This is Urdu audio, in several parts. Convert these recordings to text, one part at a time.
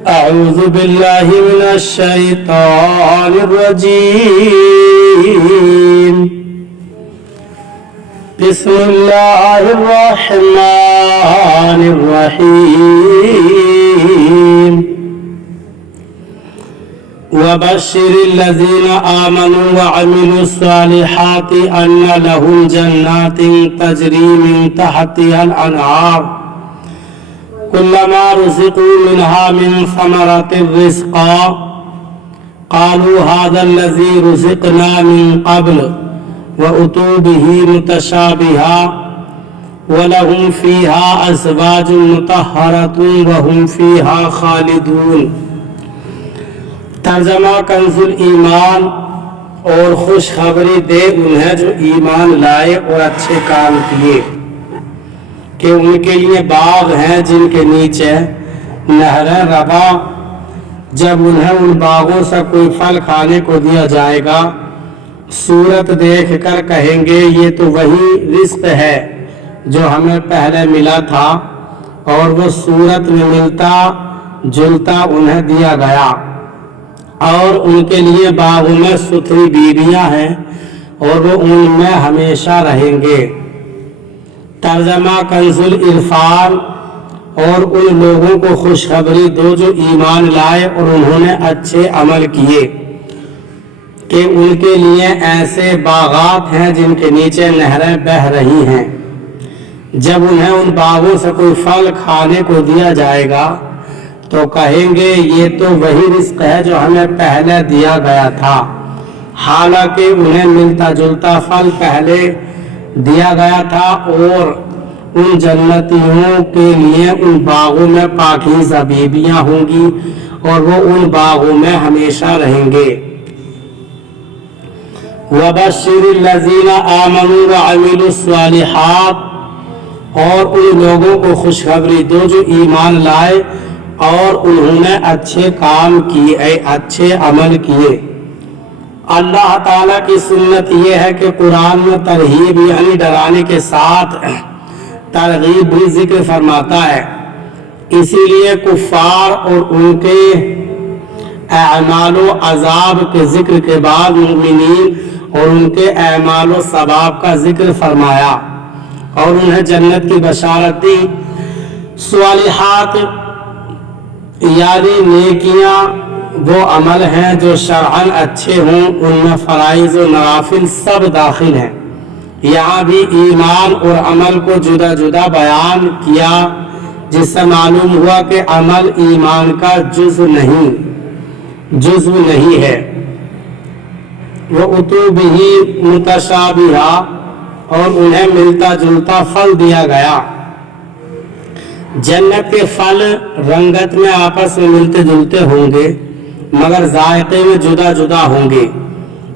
أعوذ بالله من الشيطان الرجيم. بسم الله الرحمن الرحيم. وبشر الذين آمنوا وعملوا الصالحات أن لهم جنات تجري من تحتها الأنهار كلما رزقوا منها من ثمرة رزقا قالوا هذا الذي رزقنا من قبل وأتوا به متشابها ولهم فيها أزواج مطهرة وهم فيها خالدون. ترجمہ کنز الایمان. اور خوشخبری دے انہیں جو ایمان لائے اور اچھے کام کیے کہ ان کے لیے باغ ہیں جن کے نیچے نہریں رواں. جب انہیں ان باغوں سے کوئی پھل کھانے کو دیا جائے گا صورت دیکھ کر کہیں گے یہ تو وہی رزق ہے جو ہمیں پہلے ملا تھا، اور وہ صورت میں ملتا جلتا انہیں دیا گیا. اور ان کے لیے باغوں میں ستھری بیویاں ہیں اور وہ ان میں ہمیشہ رہیں گے. ترجمہ کنز العرفان. اور ان لوگوں کو خوشخبری دو جو ایمان لائے اور انہوں نے اچھے عمل کیے کہ ان کے لیے ایسے باغات ہیں جن کے نیچے نہریں بہہ رہی ہیں. جب انہیں ان باغوں سے کوئی پھل کھانے کو دیا جائے گا تو کہیں گے یہ تو وہی رزق ہے جو ہمیں پہلے دیا گیا تھا، حالانکہ انہیں ملتا جلتا پھل پہلے دیا گیا تھا. اور ان جنتیوں کے لیے ان باغوں میں پاکیزہ بیویاں ہوں گی اور وہ ان باغوں میں ہمیشہ رہیں گے. وَبَشِّرِ الَّذِينَ آمَنُوا وَعَمِلُوا الصَّالِحَاتِ. اور ان لوگوں کو خوشخبری دو جو ایمان لائے اور انہوں نے اچھے کام کیے، اچھے عمل کیے. اللہ تعالیٰ کی سنت یہ ہے کہ قرآن میں ترغیب یعنی ڈرانے کے ساتھ ترغیب بھی ذکر فرماتا ہے. اسی لیے کفار اور ان کے اعمال و عذاب کے ذکر کے بعد مومنین اور ان کے اعمال و ثواب کا ذکر فرمایا اور انہیں جنت کی بشارت دی. صالحات یعنی نیکیاں وہ عمل ہیں جو شرعاً اچھے ہوں، ان میں فرائض و نوافل سب داخل ہیں. یہاں بھی ایمان اور عمل کو جدا جدا بیان کیا جس سے معلوم ہوا کہ عمل ایمان کا جزو نہیں ہے. وہ اتو بھی متشابہہ. اور انہیں ملتا جلتا پھل دیا گیا. جنت کے پھل رنگت میں آپس میں ملتے جلتے ہوں گے مگر ذائقے میں جدا جدا ہوں گے.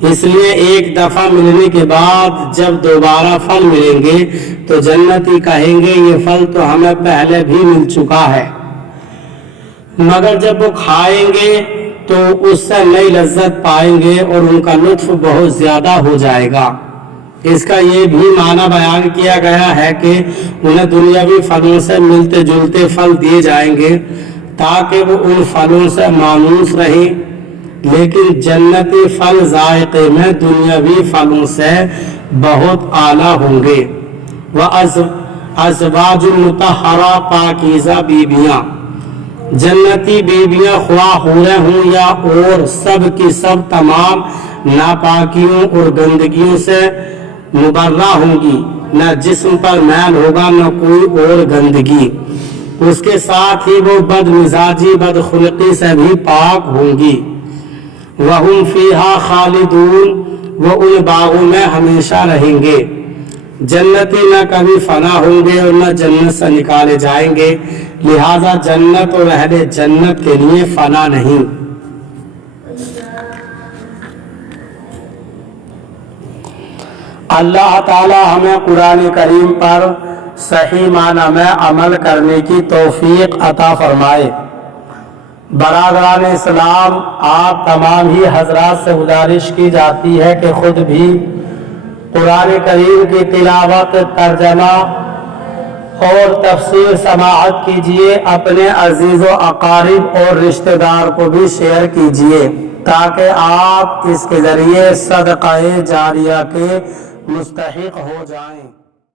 اس لیے ایک دفعہ ملنے کے بعد جب دوبارہ پھل ملیں گے تو جنتی کہیں گے یہ پھل تو ہمیں پہلے بھی مل چکا ہے، مگر جب وہ کھائیں گے تو اس سے نئی لذت پائیں گے اور ان کا لطف بہت زیادہ ہو جائے گا. اس کا یہ بھی معنی بیان کیا گیا ہے کہ انہیں دنیاوی پھلوں سے ملتے جلتے پھل دیے جائیں گے تاکہ وہ ان پھلوں سے مانوس رہیں، لیکن جنتی پھل ذائقے میں دنیاوی پھلوں سے بہت اعلیٰ ہوں گے. وَأَزْوَاجٌ مُطَہَّرَةٌ. پاکیزہ بیویاں. جنتی بیویاں خواہ حوریں ہوں یا اور سب کی سب تمام ناپاکیوں اور گندگیوں سے مبرہ ہوں گی. نہ جسم پر میل ہوگا نہ کوئی اور گندگی. اس کے ساتھ ہی وہ بد مزاجی بد خلقی سے بھی پاک ہوں گی. وَهُمْ فِيهَا خَالِدُونَ. وہ ان باغوں میں ہمیشہ رہیں گے. جنتی نہ کبھی فنا ہوں گے اور نہ جنت سے نکالے جائیں گے، لہذا جنت اور اہل جنت کے لیے فنا نہیں. اللہ تعالی ہمیں قرآن کریم پر صحیح معنی میں عمل کرنے کی توفیق عطا فرمائے. برادران اسلام، آپ تمام ہی حضرات سے گزارش کی جاتی ہے کہ خود بھی قرآن کریم کی تلاوت، ترجمہ اور تفسیر سماعت کیجئے، اپنے عزیز و اقارب اور رشتہ دار کو بھی شیئر کیجئے تاکہ آپ اس کے ذریعے صدقہ جاریہ کے مستحق ہو جائیں۔